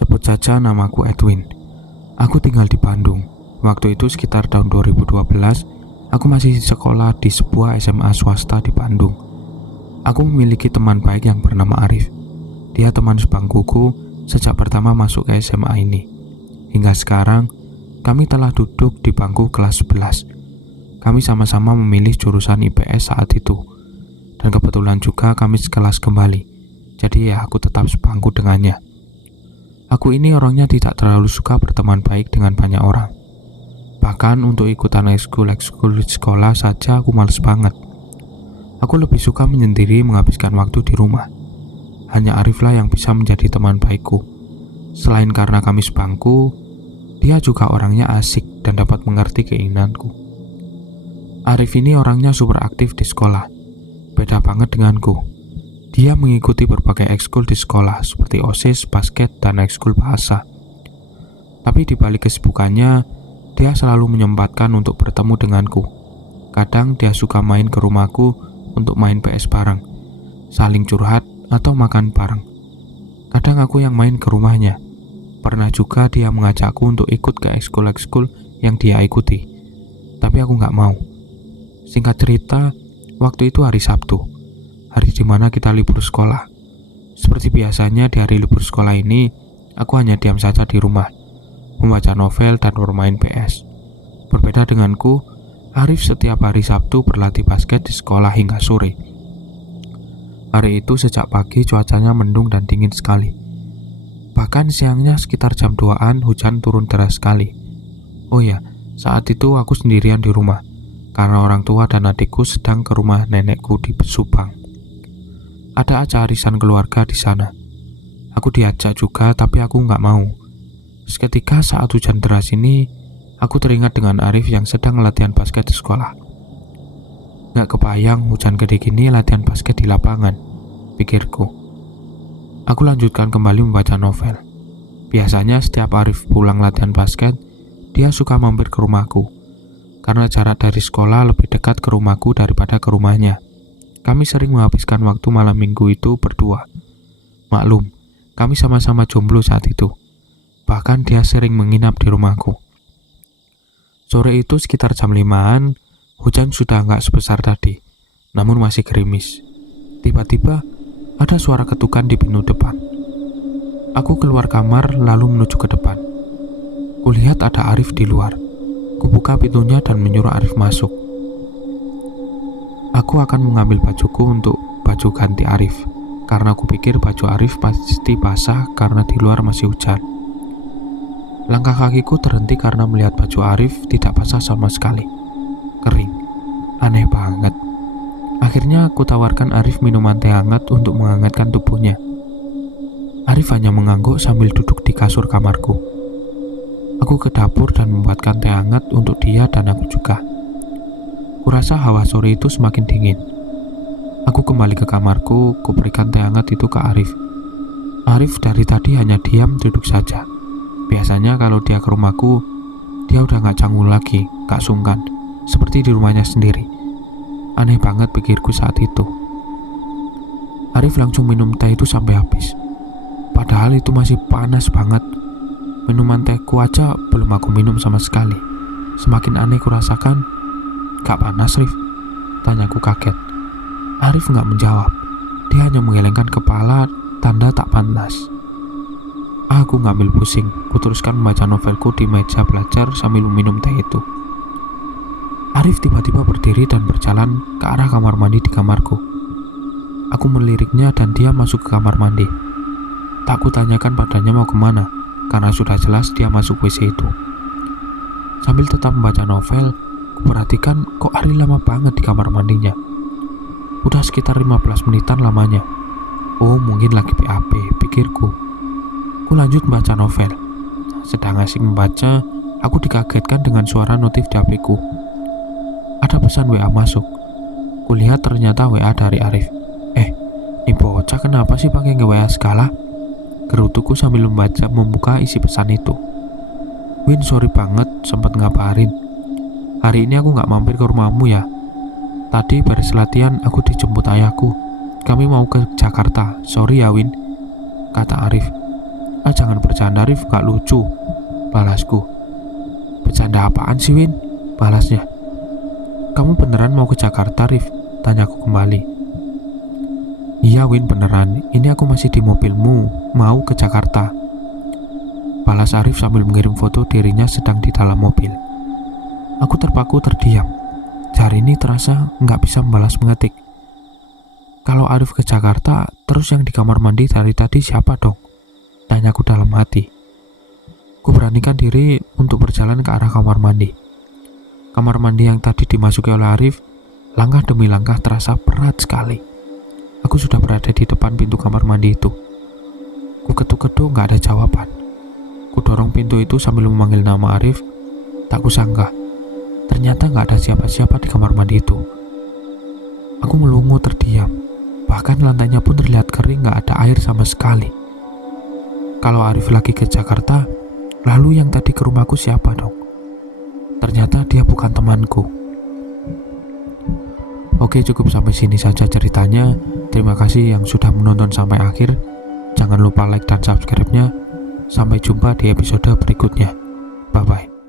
Sebut saja namaku Edwin. Aku tinggal di Bandung. Waktu itu sekitar tahun 2012, aku masih sekolah di sebuah SMA swasta di Bandung. Aku memiliki teman baik yang bernama Arif. Dia teman sebangkuku sejak pertama masuk ke SMA ini. Hingga sekarang, kami telah duduk di bangku kelas 11. Kami sama-sama memilih jurusan IPS saat itu. Dan kebetulan juga kami sekelas kembali. Jadi ya aku tetap sebangku dengannya. Aku ini orangnya tidak terlalu suka berteman baik dengan banyak orang. Bahkan untuk ikutan ekskul di sekolah saja aku males banget. Aku lebih suka menyendiri menghabiskan waktu di rumah. Hanya Arif lah yang bisa menjadi teman baikku. Selain karena kami sebangku, dia juga orangnya asik dan dapat mengerti keinginanku. Arif ini orangnya super aktif di sekolah. Beda banget denganku. Dia mengikuti berbagai ekskul di sekolah seperti OSIS, basket, dan ekskul bahasa. Tapi di balik kesibukannya, dia selalu menyempatkan untuk bertemu denganku. Kadang dia suka main ke rumahku untuk main PS bareng, saling curhat atau makan bareng. Kadang aku yang main ke rumahnya. Pernah juga dia mengajakku untuk ikut ke ekskul-ekskul yang dia ikuti. Tapi aku nggak mau. Singkat cerita, waktu itu hari Sabtu. Hari dimana kita libur sekolah. Seperti biasanya di hari libur sekolah ini, aku hanya diam saja di rumah, membaca novel dan bermain PS. Berbeda denganku, Arif setiap hari Sabtu berlatih basket di sekolah hingga sore. Hari itu sejak pagi cuacanya mendung dan dingin sekali. Bahkan siangnya sekitar jam 2-an hujan turun deras sekali. Oh ya, saat itu aku sendirian di rumah, karena orang tua dan adikku sedang ke rumah nenekku di Subang. Ada acara arisan keluarga di sana. Aku diajak juga, tapi aku nggak mau. Seketika saat hujan deras ini, aku teringat dengan Arif yang sedang latihan basket di sekolah. Nggak kebayang hujan gede gini latihan basket di lapangan, pikirku. Aku lanjutkan kembali membaca novel. Biasanya setiap Arif pulang latihan basket, dia suka mampir ke rumahku. Karena jarak dari sekolah lebih dekat ke rumahku daripada ke rumahnya. Kami sering menghabiskan waktu malam minggu itu berdua. Maklum, kami sama-sama jomblo saat itu. Bahkan dia sering menginap di rumahku. Sore itu sekitar jam 5-an, hujan sudah nggak sebesar tadi, namun masih gerimis. Tiba-tiba, ada suara ketukan di pintu depan. Aku keluar kamar lalu menuju ke depan. Kulihat ada Arif di luar. Kubuka pintunya dan menyuruh Arif masuk. Aku akan mengambil bajuku untuk baju ganti Arif, karena aku pikir baju Arif pasti basah karena di luar masih hujan. Langkah kakiku terhenti karena melihat baju Arif tidak basah sama sekali. Kering. Aneh banget. Akhirnya aku tawarkan Arif minuman teh hangat untuk menghangatkan tubuhnya. Arif hanya mengangguk sambil duduk di kasur kamarku. Aku ke dapur dan membuatkan teh hangat untuk dia dan aku juga. Kurasa hawa sore itu semakin dingin. Aku kembali ke kamarku, kuberikan teh hangat itu ke Arif. Arif dari tadi hanya diam duduk saja. Biasanya kalau dia ke rumahku, dia udah gak canggung lagi, gak sungkan, seperti di rumahnya sendiri. Aneh banget pikirku saat itu. Arif langsung minum teh itu sampai habis. Padahal itu masih panas banget. Minuman tehku aja belum aku minum sama sekali. Semakin aneh kurasakan. Gak panas, Rif? Tanyaku kaget. Arif gak menjawab. Dia hanya menggelengkan kepala, tanda tak panas. Aku ngambil pusing. Kuteruskan membaca novelku di meja belajar sambil minum teh itu. Arif tiba-tiba berdiri dan berjalan ke arah kamar mandi di kamarku. Aku meliriknya dan dia masuk ke kamar mandi. Tak kutanyakan padanya mau kemana, karena sudah jelas dia masuk WC itu. Sambil tetap membaca novel, kuperhatikan kok Ari lama banget di kamar mandinya. Udah sekitar 15 menitan lamanya. Oh, mungkin lagi BAB, pikirku. Ku lanjut membaca novel. Sedang asik membaca, aku dikagetkan dengan suara notif di HP-ku. Ada pesan WA masuk. Kulihat ternyata WA dari Arif. Ini bocah kenapa sih pakai nge-WA segala? Gerutuku sambil membuka isi pesan itu. Win, sorry banget sempat ngabarin. Hari ini aku gak mampir ke rumahmu ya. Tadi beres latihan aku dijemput ayahku. Kami mau ke Jakarta. Sorry ya Win, kata Arif. "Ah, jangan bercanda Rif, gak lucu," balasku. "Bercanda apaan sih, Win?" balasnya. "Kamu beneran mau ke Jakarta, Rif?" tanyaku kembali. "Iya Win, beneran. Ini aku masih di mobilmu, mau ke Jakarta," balas Arif sambil mengirim foto dirinya sedang di dalam mobil. Aku terpaku terdiam. Hari ini terasa nggak bisa membalas mengetik. Kalau Arif ke Jakarta, terus yang di kamar mandi dari tadi siapa dong? Tanyaku dalam hati. Ku beranikan diri untuk berjalan ke arah kamar mandi. Kamar mandi yang tadi dimasuki oleh Arif, langkah demi langkah terasa berat sekali. Aku sudah berada di depan pintu kamar mandi itu. Ku ketuk-ketuk, gak ada jawaban. Ku dorong pintu itu sambil memanggil nama Arif. Tak kusangka, ternyata gak ada siapa-siapa di kamar mandi itu. Aku melungu terdiam. Bahkan lantainya pun terlihat kering, gak ada air sama sekali. Kalau Arif lagi ke Jakarta, lalu yang tadi ke rumahku siapa dong? Ternyata dia bukan temanku. Oke, cukup sampai sini saja ceritanya. Terima kasih yang sudah menonton sampai akhir. Jangan lupa like dan subscribe-nya. Sampai jumpa di episode berikutnya. Bye-bye.